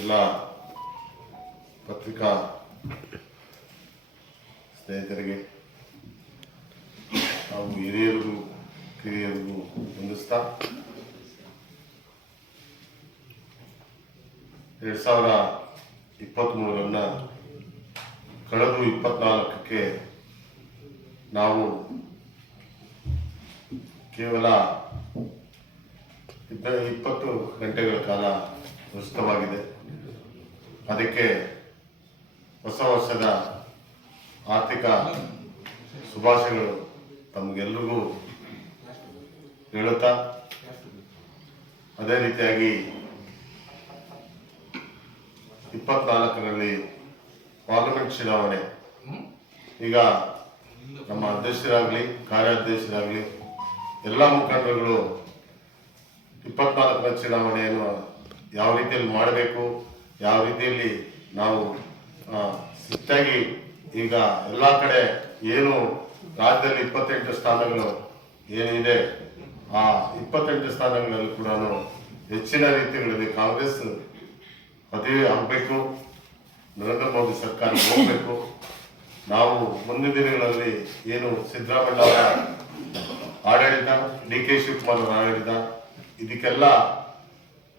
ಎಲ್ಲ ಪತ್ರಿಕಾ ಸ್ನೇಹಿತರಿಗೆ ನಾವು ಹಿರಿಯರಿಗೂ ಕಿರಿಯರಿಗೂ ಹೊಂದಿಸ್ತಾ 2023 ಕಳೆದು 24ಕ್ಕೆ ನಾವು ಕೇವಲ 20 ಗಂಟೆಗಳ ಕಾಲ ಪ್ರಸ್ತುತವಾಗಿದೆ. ಅದಕ್ಕೆ ಹೊಸ ವರ್ಷದ ಆರ್ಥಿಕ ಶುಭಾಶಯಗಳು ತಮಗೆಲ್ಲರಿಗೂ ಹೇಳುತ್ತಾ, ಅದೇ ರೀತಿಯಾಗಿ 24ರಲ್ಲಿ ಪಾರ್ಲಿಮೆಂಟ್ ಚುನಾವಣೆ. ಈಗ ನಮ್ಮ ಅಧ್ಯಕ್ಷರಾಗಲಿ ಕಾರ್ಯಾಧ್ಯಕ್ಷರಾಗಲಿ ಎಲ್ಲ ಮುಖಂಡರುಗಳು 24ರ ಚುನಾವಣೆಯನ್ನು ಯಾವ ರೀತಿಯಲ್ಲಿ ಮಾಡಬೇಕು, ಯಾವ ರೀತಿಯಲ್ಲಿ ನಾವು ಶಿಸ್ತಾಗಿ ಈಗ ಎಲ್ಲ ಕಡೆ ಏನು ರಾಜ್ಯದಲ್ಲಿ 28 ಸ್ಥಾನಗಳು ಏನಿದೆ ಆ 28 ಸ್ಥಾನಗಳಲ್ಲಿ ಕೂಡ ಹೆಚ್ಚಿನ ರೀತಿಗಳಲ್ಲಿ ಕಾಂಗ್ರೆಸ್ ಪದವಿ ಆಗಬೇಕು, ನರೇಂದ್ರ ಮೋದಿ ಸರ್ಕಾರ ಹೋಗಬೇಕು. ನಾವು ಮುಂದಿನ ದಿನಗಳಲ್ಲಿ ಏನು ಸಿದ್ದರಾಮಯ್ಯ ಅವರ ಆಡಳಿತ, DK ಶಿವಕುಮಾರ್ ಅವರ ಆಡಳಿತ, ಇದಕ್ಕೆಲ್ಲ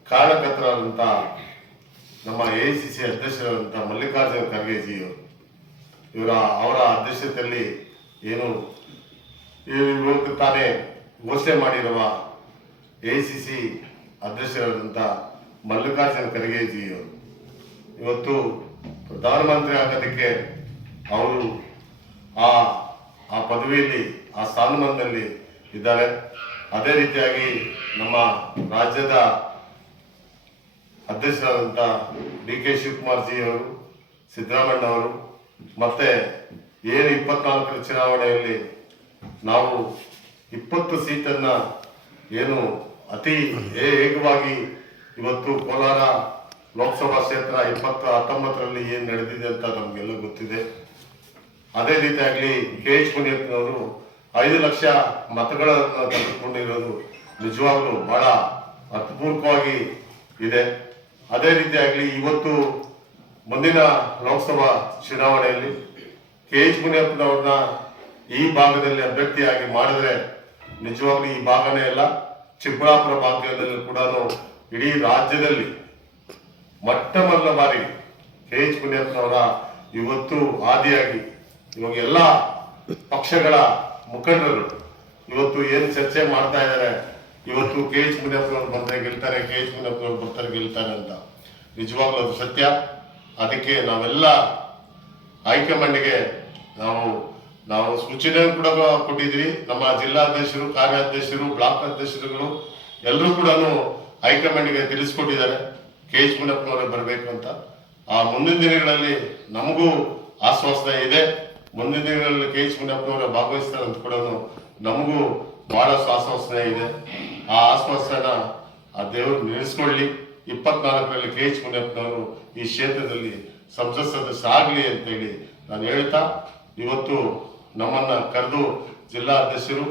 ಕಾರಣಕರ್ತರಾದಂಥ ನಮ್ಮ AICC ಅಧ್ಯಕ್ಷರಾದಂಥ ಮಲ್ಲಿಕಾರ್ಜುನ ಖರ್ಗೆ ಅವರ ಅಧ್ಯಕ್ಷತೆಯಲ್ಲಿ ಏನು ಇವತ್ತು ತಾನೇ ಘೋಷಣೆ ಮಾಡಿರುವ AICC ಅಧ್ಯಕ್ಷರಾದಂಥ ಮಲ್ಲಿಕಾರ್ಜುನ ಖರ್ಗೆ ಇವತ್ತು ಪ್ರಧಾನಮಂತ್ರಿ ಆಗೋದಕ್ಕೆ ಅವರು ಆ ಪದವಿಯಲ್ಲಿ ಆ ಸ್ಥಾನಮಾನದಲ್ಲಿ ಇದ್ದಾರೆ. ಅದೇ ರೀತಿಯಾಗಿ ನಮ್ಮ ರಾಜ್ಯದ ಅಧ್ಯಕ್ಷರಾದಂಥ DK ಶಿವಕುಮಾರ್ ಅವರು, ಸಿದ್ದರಾಮಯ್ಯ ಅವರು, ಮತ್ತೆ ಏನು 24ರ ಚುನಾವಣೆಯಲ್ಲಿ ನಾವು 20 ಸೀಟನ್ನು ಏನು ಅತಿ ವೇಗವಾಗಿ ಇವತ್ತು ಕೋಲಾರ ಲೋಕಸಭಾ ಕ್ಷೇತ್ರ 2019ರಲ್ಲಿ ಏನು ನಡೆದಿದೆ ಅಂತ ನಮಗೆಲ್ಲ ಗೊತ್ತಿದೆ. ಅದೇ ರೀತಿಯಾಗಲಿ KH ಮುನಿಯಪ್ಪನವರು 5 ಲಕ್ಷ ಮತಗಳನ್ನು ತೆಗೆದುಕೊಂಡಿರೋದು ನಿಜವಾಗ್ಲೂ ಬಹಳ ಅರ್ಥಪೂರ್ವಕವಾಗಿ ಇದೆ. ಅದೇ ರೀತಿಯಾಗಲಿ ಇವತ್ತು ಮುಂದಿನ ಲೋಕಸಭಾ ಚುನಾವಣೆಯಲ್ಲಿ KH ಮುನಿಯಪ್ಪನವ್ರನ್ನ ಈ ಭಾಗದಲ್ಲಿ ಅಭ್ಯರ್ಥಿಯಾಗಿ ಮಾಡಿದ್ರೆ ನಿಜವಾಗ್ಲೂ ಈ ಭಾಗನೇ ಅಲ್ಲ, ಚಿಕ್ಕಬಳ್ಳಾಪುರ ಭಾಗದಲ್ಲಿ ಕೂಡ ಇಡೀ ರಾಜ್ಯದಲ್ಲಿ ಮೊಟ್ಟ ಮೊದಲ ಬಾರಿ KH ಮುನಿಯಪ್ಪನವರ ಇವತ್ತು ಆದಿಯಾಗಿ ಇವಾಗ ಎಲ್ಲ ಪಕ್ಷಗಳ ಮುಖಂಡರು ಇವತ್ತು ಏನು ಚರ್ಚೆ ಮಾಡ್ತಾ ಇದ್ದಾರೆ, ಇವತ್ತು KH ಮುನಿಯಪ್ಪನವ್ರು ಬಂದರೆ ಗೆಲ್ತಾರೆ, KH ಮುನಿಯಪ್ಪನವ್ರು ಬರ್ತಾರೆ ಗೆಲ್ತಾರೆ ಅಂತ. ನಿಜವಾಗ್ಲೂ ಅದು ಸತ್ಯ. ಅದಕ್ಕೆ ನಾವೆಲ್ಲ ಹೈಕಮಾಂಡ್ಗೆ ನಾವು ಸೂಚನೆ ಕೂಡ ಕೊಟ್ಟಿದ್ವಿ. ನಮ್ಮ ಜಿಲ್ಲಾಧ್ಯಕ್ಷರು, ಕಾರ್ಯಾಧ್ಯಕ್ಷರು, ಬ್ಲಾಕ್ ಅಧ್ಯಕ್ಷರುಗಳು ಎಲ್ಲರೂ ಕೂಡ ಹೈಕಮಾಂಡ್ಗೆ ತಿಳಿಸ್ಕೊಟ್ಟಿದ್ದಾರೆ KH ಮುನಿಯಪ್ಪನವರೇ ಬರಬೇಕು ಅಂತ. ಆ ಮುಂದಿನ ದಿನಗಳಲ್ಲಿ ನಮಗೂ ಆಶ್ವಾಸನೆ ಇದೆ. ಮುಂದಿನ ದಿನಗಳಲ್ಲಿ KH ಮುನಿಯಪ್ಪನವರ ಭಾಗವಹಿಸ್ತಾರೆ ಅಂತ ಕೂಡ ನಮಗೂ ಬಹಳಷ್ಟು ಆಶ್ವಾಸನೆ ಇದೆ. ಆ ಆಶ್ವಾಸನ ಆ ದೇವರು ನಿಲ್ಲಿಸ್ಕೊಳ್ಳಿ. 24ರಲ್ಲಿ KH ಮುನಿಯಪ್ಪನವರು ಈ ಕ್ಷೇತ್ರದಲ್ಲಿ ಸಂಸತ್ ಸದಸ್ಯರಾಗಲಿ ಅಂತೇಳಿ ನಾನು ಹೇಳ್ತಾ, ಇವತ್ತು ನಮ್ಮನ್ನ ಕರೆದು ಜಿಲ್ಲಾ ಅಧ್ಯಕ್ಷರು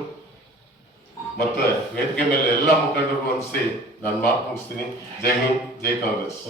ಮತ್ತು ವೇದಿಕೆ ಮೇಲೆ ಎಲ್ಲ ಮುಖಂಡರಿಗೂ ಅನಿಸಿ ನಾನು ಮಾತು ಮುಗಿಸ್ತೀನಿ. ಜೈ ಹಿಂದ್, ಜೈ ಕಾಂಗ್ರೆಸ್.